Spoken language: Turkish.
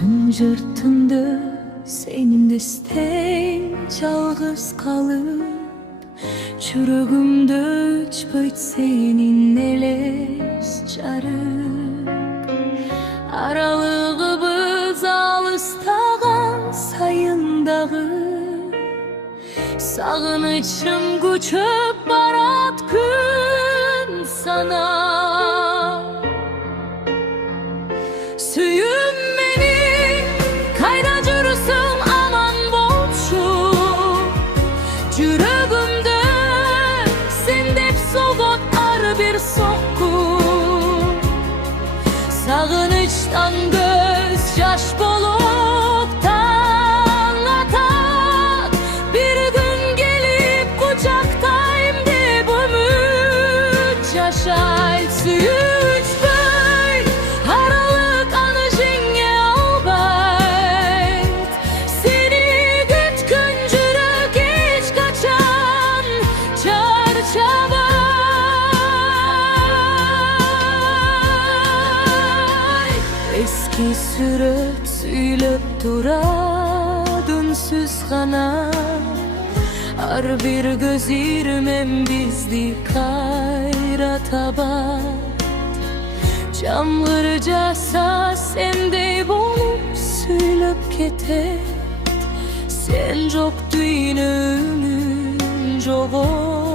Tüm jırtındı senin desteğin çalgız kalıp Çürügümde öçpöйt senin eleş çarıp Aralığımız alыстаған sayınдағы Sağınışım göçüp barat gün sana Süyüm meni kayda жүрсің aman болшы Жүрегімді sen деп соғат ар bir соққы Sağınıştan göz yaş bulup taң atar Bir gün gelip kucaktayım деп ümit yaşay Süyüçpöy aralık anı жеңе албайт Seni күткөн жүрек ешқачан çarçabay Eski сүрөт сүйлөп турат үнсүз гана Ар бир көз ирмем бизди кайра табат Жамгыр жаса сендей болуп сүйлөп кетет Сен жок дүйнөнүн жогот